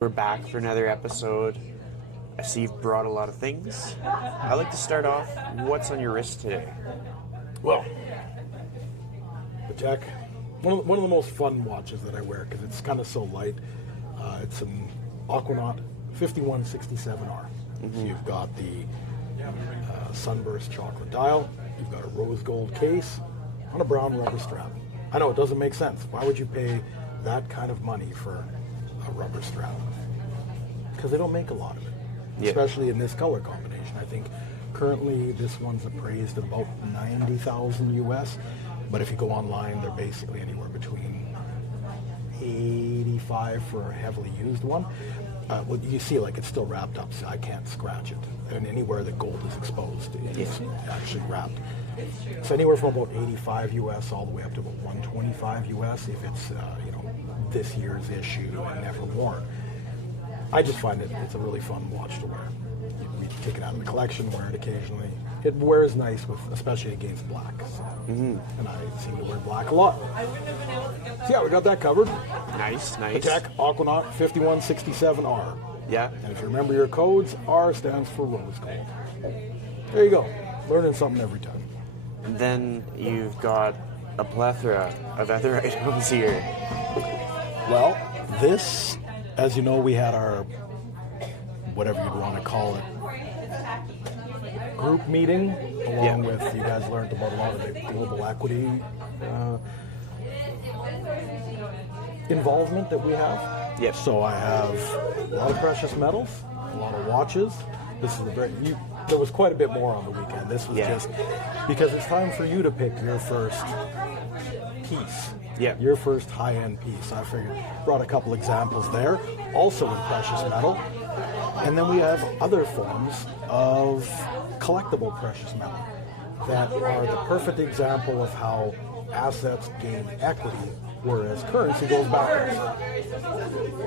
We're back for another episode. I see you've brought a lot of things. I'd like to start off, what's on your wrist today? Well, the Tech, one of the most fun watches that I wear because it's kind of so light. It's an Aquanaut 5167R. So you've got the Sunburst chocolate dial, you've got a rose gold case on a brown rubber strap. I know it doesn't make sense. Why would you pay that kind of money for a rubber strap? Because they don't make a lot of it, especially in this color combination. I think currently this one's appraised at about 90,000 US, but if you go online, they're basically anywhere between 85 for a heavily used one. Well, you see, like, it's still wrapped up, so I can't scratch it. And anywhere that gold is exposed, it's actually wrapped. So anywhere from about 85 US all the way up to about 125 US if it's this year's issue and never worn. I just find it's a really fun watch to wear. We take it out of the collection, wear it occasionally. It wears nice with, especially against black. So. And I seem to wear black a lot. So yeah, we got that covered. Nice. Attack Aquanaut 5167R. Yeah. And if you remember your codes, R stands for rose gold. There you go. Learning something every time. And then you've got a plethora of other items here. Well, this, as you know, we had our, whatever you'd want to call it, group meeting, along with, you guys learned about a lot of the global equity involvement that we have. Yep. So I have a lot of precious metals, a lot of watches. This is there was quite a bit more on the weekend. This was just because it's time for you to pick your first piece. Yeah. Your first high-end piece. I figured, brought a couple examples there, also in precious metal. And then we have other forms of collectible precious metal that are the perfect example of how assets gain equity, whereas currency goes backwards.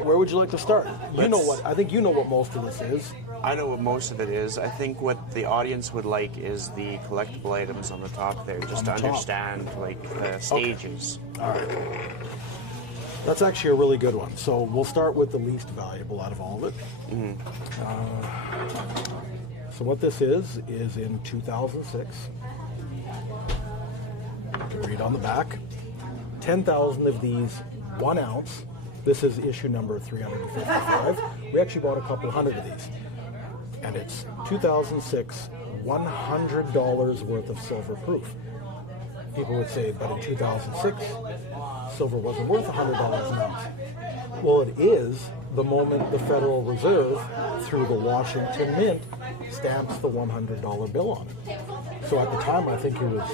Where would you like to start? I think you know what most of this is. I know what most of it is. I think what the audience would like is the collectible items on the top there, just to understand like the stages. Okay. All right. That's actually a really good one. So we'll start with the least valuable out of all of it. So what this is in 2006. You can read on the back. 10,000 of these 1 ounce. This is issue number 355. We actually bought a couple hundred of these. And it's 2006, $100 worth of silver proof. People would say, but in 2006, silver wasn't worth $100 an ounce. Well, it is the moment the Federal Reserve, through the Washington Mint, stamps the $100 bill on it. So at the time, I think it was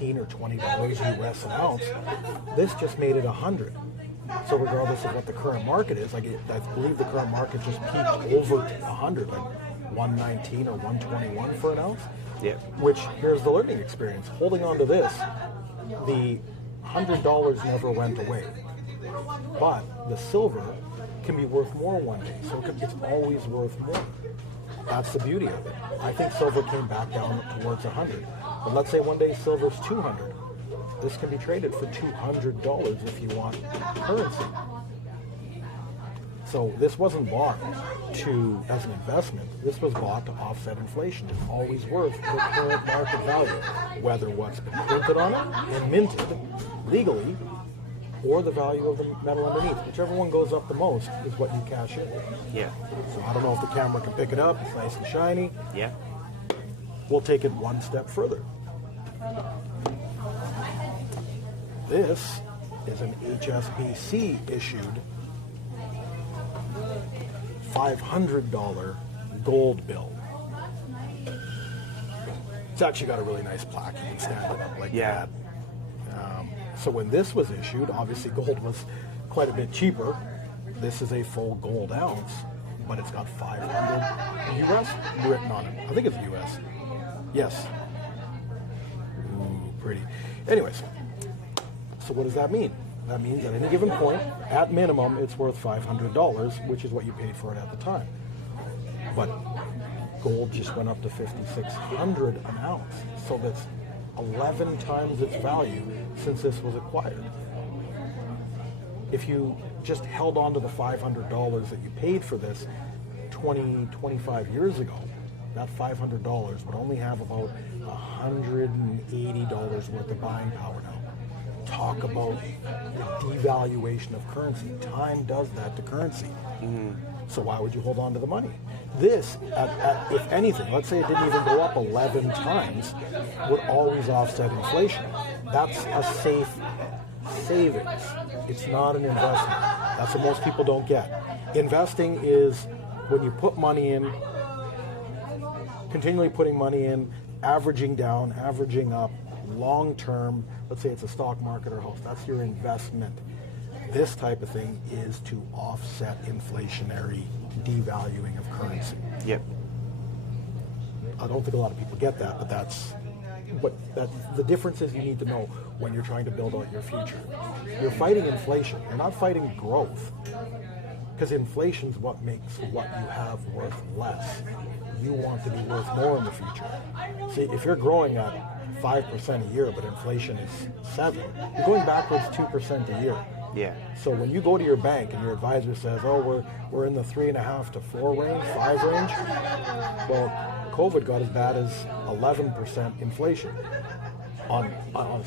$18 or $20 US an ounce. This just made it 100. So regardless of what the current market is, I believe the current market just peaked over 100, like 119 or 121 for an ounce. Yeah. Which, here's the learning experience. Holding on to this, the $100 never went away. But the silver can be worth more one day. So it's always worth more. That's the beauty of it. I think silver came back down towards 100. But let's say one day silver's 200. This can be traded for $200 if you want currency. So this wasn't bought as an investment. This was bought to offset inflation. It's always worth the current market value, whether what's been printed on it and minted legally, or the value of the metal underneath. Whichever one goes up the most is what you cash in. Yeah. So I don't know if the camera can pick it up. It's nice and shiny. Yeah. We'll take it one step further. This is an HSBC issued $500 gold bill. It's actually got a really nice plaque. You can stand it up like that. So when this was issued, obviously gold was quite a bit cheaper. This is a full gold ounce, but it's got 500 US written on it. I think it's US. Yes. Ooh, pretty. Anyways, so what does that mean? That means at any given point, at minimum, it's worth $500, which is what you paid for it at the time. But gold just went up to $5,600 an ounce. So that's 11 times its value since this was acquired. If you just held on to the $500 that you paid for this 20, 25 years ago, that $500 would only have about $180 worth of buying power now. Talk about the devaluation of currency. Time does that to currency. So why would you hold on to the money? This, if anything, let's say it didn't even go up 11 times, would always offset inflation. That's a safe savings. It's not an investment. That's what most people don't get. Investing is when you put money in, continually putting money in, averaging down, averaging up, long term. Let's say it's a stock market or house. That's your investment. This type of thing is to offset inflationary devaluing of currency. Yep. I don't think a lot of people get that, but the difference is you need to know when you're trying to build out your future. You're fighting inflation. You're not fighting growth, because inflation's what makes what you have worth less. You want to be worth more in the future. See, if you're growing at 5% a year, but inflation is 7%, you're going backwards 2% a year. Yeah. So when you go to your bank and your advisor says, "Oh, we're in the 3.5 to 4 range, 5 range," well, COVID got as bad as 11% inflation on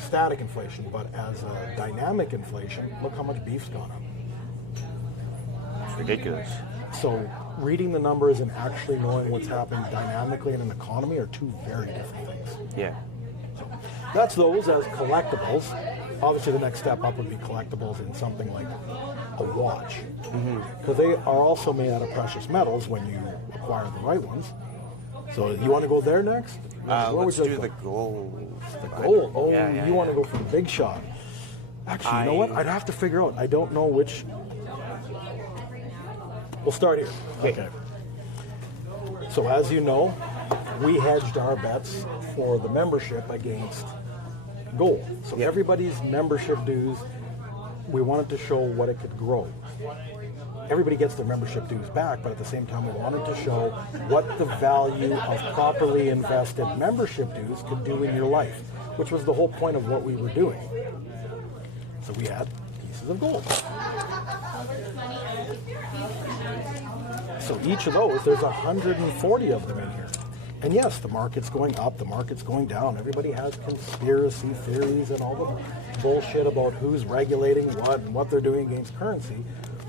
static inflation, but as a dynamic inflation, look how much beef's gone up. It's ridiculous. So reading the numbers and actually knowing what's happening dynamically in an economy are two very different things. Yeah. So that's those as collectibles. Obviously, the next step up would be collectibles in something like a watch, because they are also made out of precious metals when you acquire the right ones. So you want to go there next? Let's do the gold. The gold. Oh, Yeah, you want to go for the big shot. Actually, you know what? I'd have to figure out. I don't know which. We'll start here. Okay. So as you know, we hedged our bets for the membership against gold. So everybody's membership dues, we wanted to show what it could grow. Everybody gets their membership dues back, but at the same time we wanted to show what the value of properly invested membership dues could do in your life, which was the whole point of what we were doing. So we had pieces of gold. So each of those, there's 140 of them in here. And yes, the market's going up, the market's going down. Everybody has conspiracy theories and all the bullshit about who's regulating what and what they're doing against currency.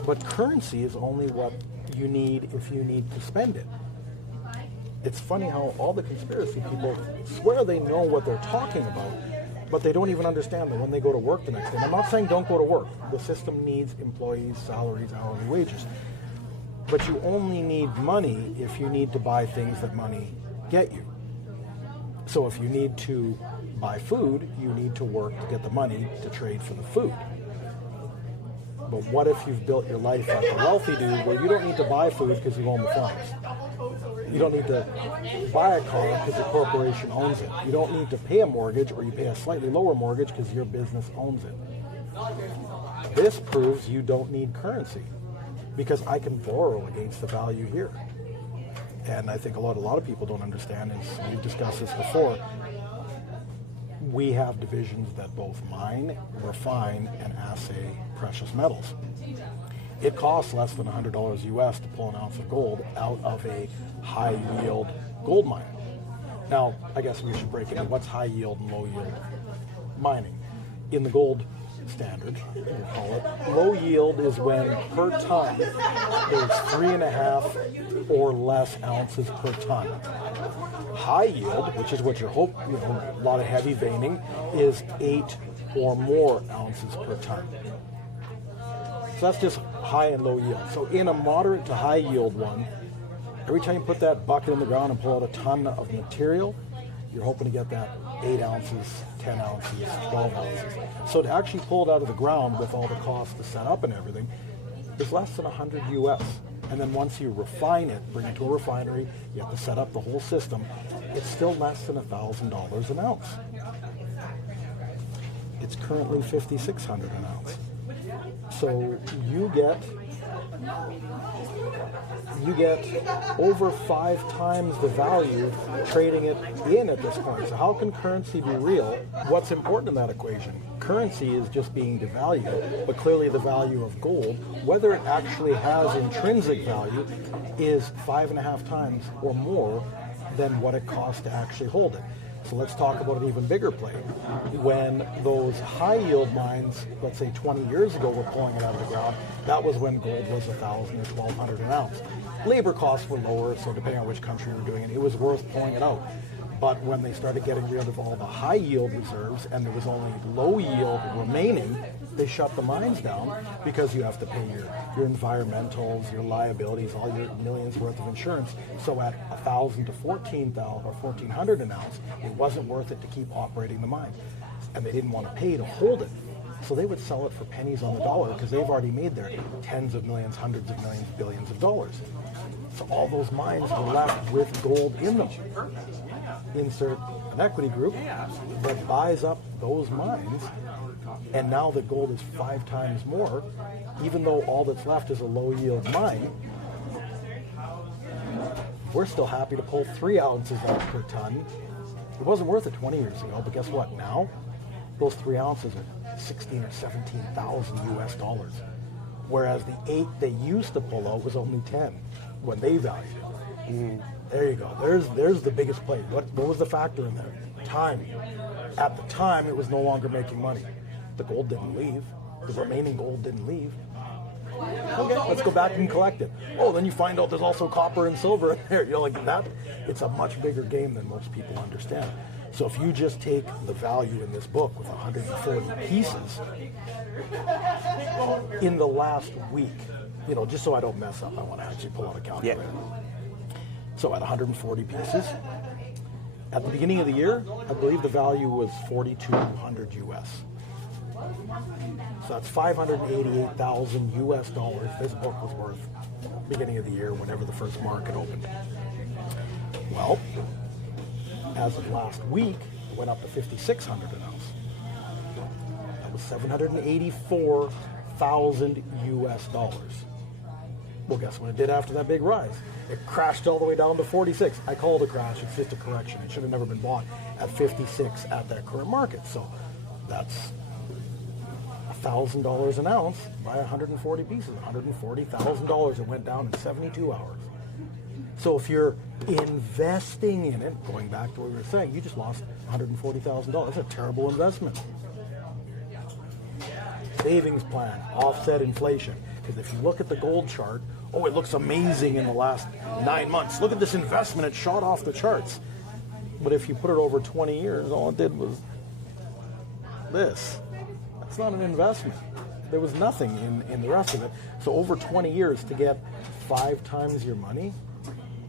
But currency is only what you need if you need to spend it. It's funny how all the conspiracy people swear they know what they're talking about, but they don't even understand that when they go to work the next day. And I'm not saying don't go to work. The system needs employees, salaries, hourly wages. But you only need money if you need to buy things that money get you. So if you need to buy food, you need to work to get the money to trade for the food. But what if you've built your life like a wealthy dude where you don't need to buy food because you own the farms? You don't need to buy a car because the corporation owns it. You don't need to pay a mortgage, or you pay a slightly lower mortgage because your business owns it. This proves you don't need currency, because I can borrow against the value here. And I think a lot of people don't understand is, we've discussed this before, we have divisions that both mine, refine, and assay precious metals. It costs less than $100 US to pull an ounce of gold out of a high yield gold mine. Now, I guess we should break it in. What's high yield and low yield mining? In the gold standard, we'll call it, low yield is when per ton there's 3.5 or less ounces per ton. High yield, which is what you're hoping, a lot of heavy veining, is 8 or more ounces per ton. So that's just high and low yield. So in a moderate to high yield one, every time you put that bucket in the ground and pull out a ton of material, you're hoping to get that 8 ounces, 10 ounces, 12 ounces. So to actually pull it out of the ground with all the costs to set up and everything, is less than 100 US. And then once you refine it, bring it to a refinery, you have to set up the whole system, it's still less than $1,000 an ounce. It's currently $5,600 an ounce. So you get over 5 times the value trading it in at this point. So how can currency be real? What's important in that equation? currency is just being devalued, but clearly the value of gold, whether it actually has intrinsic value, is 5.5 times or more than what it costs to actually hold it. So let's talk about an even bigger play. When those high yield mines, let's say 20 years ago, were pulling it out of the ground, that was when gold was $1,000 or $1,200 an ounce. Labor costs were lower, so depending on which country you were doing it, it was worth pulling it out. But when they started getting rid of all the high yield reserves and there was only low yield remaining, they shut the mines down because you have to pay your environmentals, your liabilities, all your millions worth of insurance. So at $1,000 to $14,000 or $1,400 an ounce, it wasn't worth it to keep operating the mine, and they didn't want to pay to hold it. So they would sell it for pennies on the dollar because they've already made their tens of millions, hundreds of millions, billions of dollars. So all those mines were left with gold in them. Insert an equity group that buys up those mines, and now that gold is 5 times more, even though all that's left is a low yield mine, we're still happy to pull 3 ounces out per ton. It wasn't worth it 20 years ago, but guess what? Now those 3 ounces are 16 or 17,000 US dollars, whereas the 8 they used to pull out was only 10 when they valued it. There you go. There's the biggest play. What was the factor in there? Time. At the time, it was no longer making money. The gold didn't leave. The remaining gold didn't leave. Okay, let's go back and collect it. Oh, then you find out there's also copper and silver in there. You're like, that. It's a much bigger game than most people understand. So if you just take the value in this book with 140 pieces, in the last week, just so I don't mess up, I want to actually pull out a calculator. Yeah. So at 140 pieces, at the beginning of the year, I believe the value was 4,200 US. So that's 588,000 US dollars this book was worth beginning of the year, whenever the first market opened. Well, as of last week, it went up to 5,600 an ounce. That was 784,000 US dollars. Well, guess what it did after that big rise? It crashed all the way down to 46. I call it a crash. It's just a correction. It should have never been bought at 56 at that current market. So that's $1,000 an ounce by 140 pieces. $140,000. It went down in 72 hours. So if you're investing in it, going back to what we were saying, you just lost $140,000. That's a terrible investment. Savings plan, offset inflation. Because if you look at the gold chart, oh, it looks amazing in the last 9 months. Look at this investment, it shot off the charts. But if you put it over 20 years, all it did was this. That's not an investment. There was nothing in the rest of it. So over 20 years to get 5 times your money,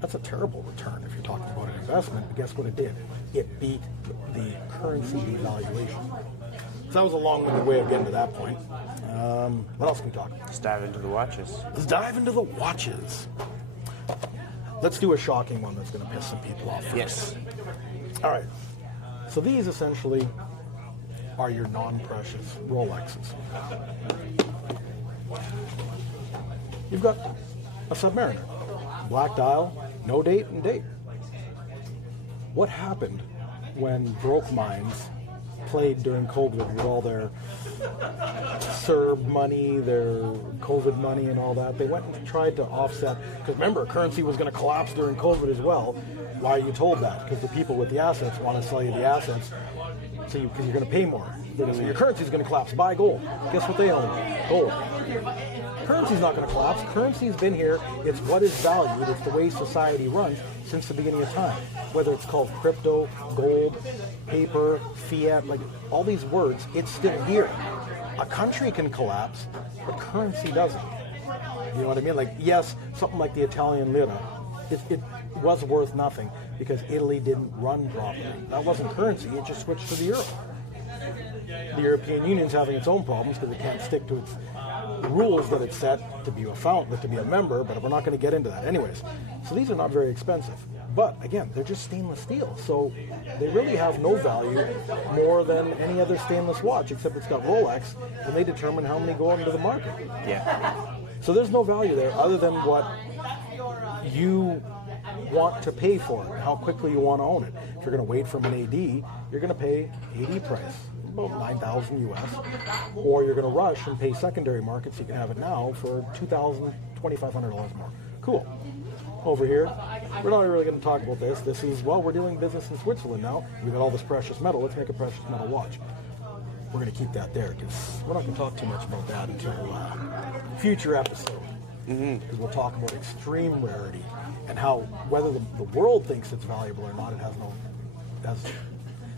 that's a terrible return if you're talking about an investment. But guess what it did? It beat the currency devaluation. So that was a long-winded way of getting to that point. What else can we talk about? Let's dive into the watches. Let's dive into the watches. Let's do a shocking one that's going to piss some people off first. Yes. All right. So these essentially are your non-precious Rolexes. You've got a Submariner. Black dial, no date and date. What happened when broke mines played during COVID with all their CERB money, their COVID money and all that? They went and tried to offset, because remember, currency was going to collapse during COVID as well. Why are you told that? Because the people with the assets want to sell you the assets because you're going to pay more. So your currency is going to collapse. Buy gold. Guess what they own? Gold. Currency's not going to collapse. Currency's been here. It's what is valued. It's the way society runs since the beginning of time. Whether it's called crypto, gold, paper, fiat, like all these words, it's still here. A country can collapse, but currency doesn't. You know what I mean? Like, yes, something like the Italian lira, it was worth nothing because Italy didn't run properly. That wasn't currency. It just switched to the euro. The European Union's having its own problems because it can't stick to its rules that it's set to be a member, but we're not going to get into that. Anyways, so these are not very expensive. But again, they're just stainless steel, so they really have no value more than any other stainless watch, except it's got Rolex, and they determine how many go into the market. Yeah. So there's no value there other than what you want to pay for it, how quickly you want to own it. If you're going to wait from an AD, you're going to pay AD price. about 9,000 US, or you're going to rush and pay secondary market so you can have it now for $2,000, $2,500 more. Cool. Over here, we're not really going to talk about this. This is, well, we're doing business in Switzerland now. We've got all this precious metal. Let's make a precious metal watch. We're going to keep that there because we're not going to talk too much about that until future episode. Because we'll talk about extreme rarity and how whether the world thinks it's valuable or not,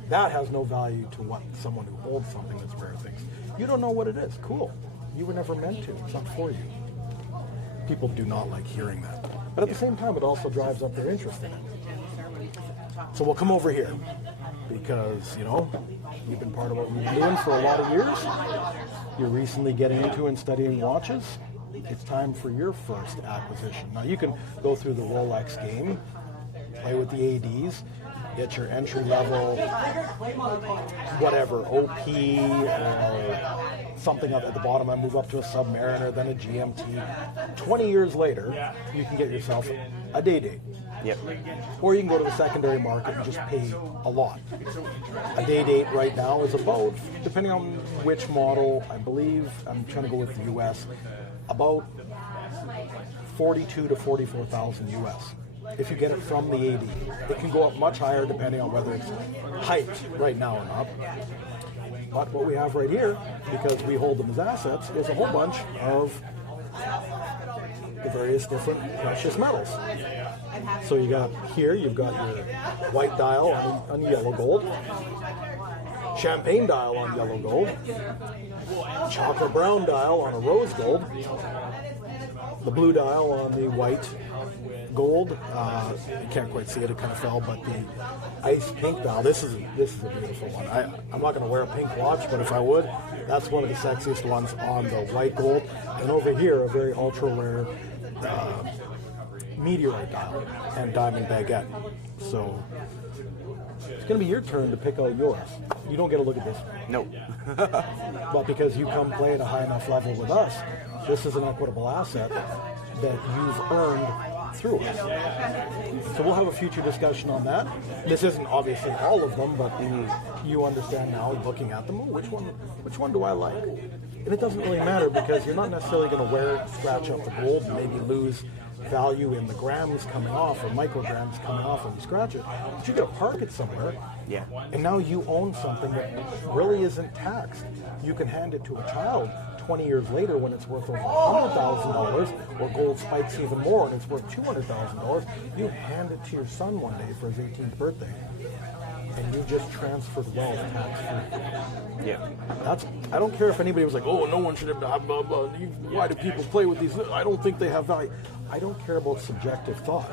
that has no value to what someone who holds something that's rare thinks. You don't know what it is. Cool. You were never meant to. It's not for you. People do not like hearing that. But at the same time, it also drives up their interest in it. So we'll come over here because, you know, you've been part of what we've been doing for a lot of years. You're recently getting into and studying watches. It's time for your first acquisition. Now, you can go through the Rolex game, play with the ADs, get your entry level, whatever, OP, or something up at the bottom. I move up to a Submariner, then a GMT. 20 years later, you can get yourself a Day-Date. Yep. Or you can go to the secondary market and just pay a lot. A Day-Date right now is about, depending on which model, I believe, I'm trying to go with the US, about 42 to 44,000 US. If you get it from the AD, it can go up much higher depending on whether it's hyped right now or not. But what we have right here, because we hold them as assets, is a whole bunch of the various different precious metals. So you got here, you've got your white dial on yellow gold, champagne dial on yellow gold, chocolate brown dial on a rose gold, the blue dial on the white gold. You can't quite see it, it kind of fell, but the ice pink dial, this is a beautiful one. I'm not going to wear a pink watch, but if I would, that's one of the sexiest ones on the white gold. And over here, a very ultra rare meteorite dial and diamond baguette. So it's going to be your turn to pick out yours. You don't get a look at this. No. But because you come play at a high enough level with us, this is an equitable asset that you've earned through us. So we'll have a future discussion on that. This isn't obviously all of them, but you understand now, looking at them, which one do I like? And it doesn't really matter because you're not necessarily going to scratch up the gold and maybe lose value in the grams coming off or micrograms coming off when you scratch it. But you got to park it somewhere. Yeah. And now you own something that really isn't taxed. You can hand it to a child 20 years later when it's worth over $100,000, or gold spikes even more and it's worth $200,000. You hand it to your son one day for his 18th birthday, and you just transferred wealth tax-free. Yeah. I don't care if anybody was like, oh, no one should have, why do people play with these? I don't think they have value. I don't care about subjective thought.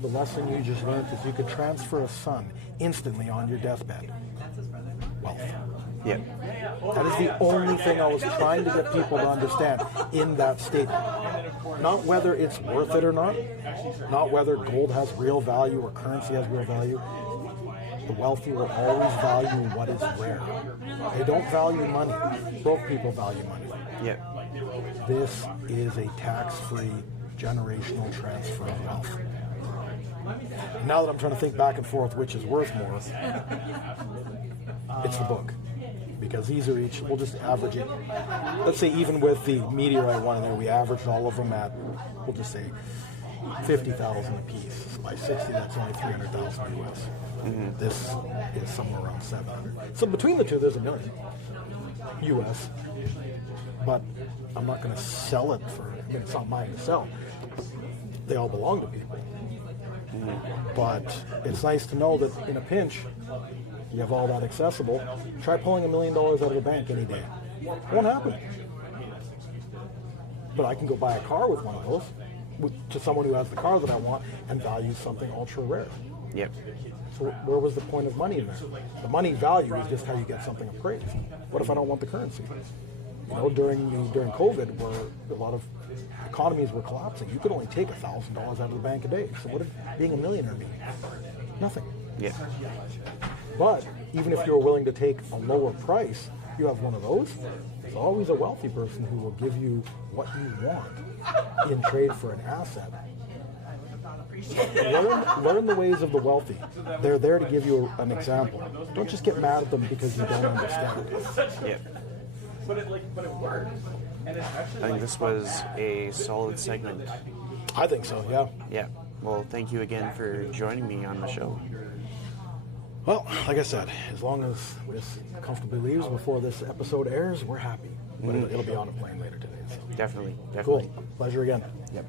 The lesson you just learned is you could transfer a son instantly on your deathbed. Wealth. Yeah. That is the only thing I was trying to get people to understand in that statement. Not whether it's worth it or not whether gold has real value or currency has real value. The wealthy will always value what is rare. They don't value money. Broke people value money. Yeah. This is a tax-free generational transfer of wealth. Now that I'm trying to think back and forth which is worth more, it's the book. Because these are each, we'll just average it. Let's say even with the meteorite one in there, we averaged all of them at, we'll just say, 50,000 a piece. By 60, that's only 300,000 US. This is somewhere around 700. So between the two, there's $1 million US. But I'm not going to sell it for, it's not mine to sell. They all belong to people. But it's nice to know that in a pinch, you have all that accessible. Try pulling $1 million out of the bank any day. Won't happen. But I can go buy a car with one of those to someone who has the car that I want and values something ultra rare. Yep. So where was the point of money in there? The money value is just how you get something appraised. What if I don't want the currency? You know, during COVID, where a lot of economies were collapsing, you could only take $1,000 out of the bank a day. So what did being a millionaire mean? Nothing. Yeah. But even if you're willing to take a lower price, you have one of those, there's always a wealthy person who will give you what you want in trade for an asset. Learn the ways of the wealthy. They're there to give you an example. Don't just get mad at them because you don't understand. Yeah. But it worked. I think this was a solid segment. I think so, yeah. Yeah. Well, thank you again for joining me on the show. Well, like I said, as long as this comfortably leaves before this episode airs, we're happy. But it'll be on a plane later today. So. Definitely. Cool. Pleasure again. Yep.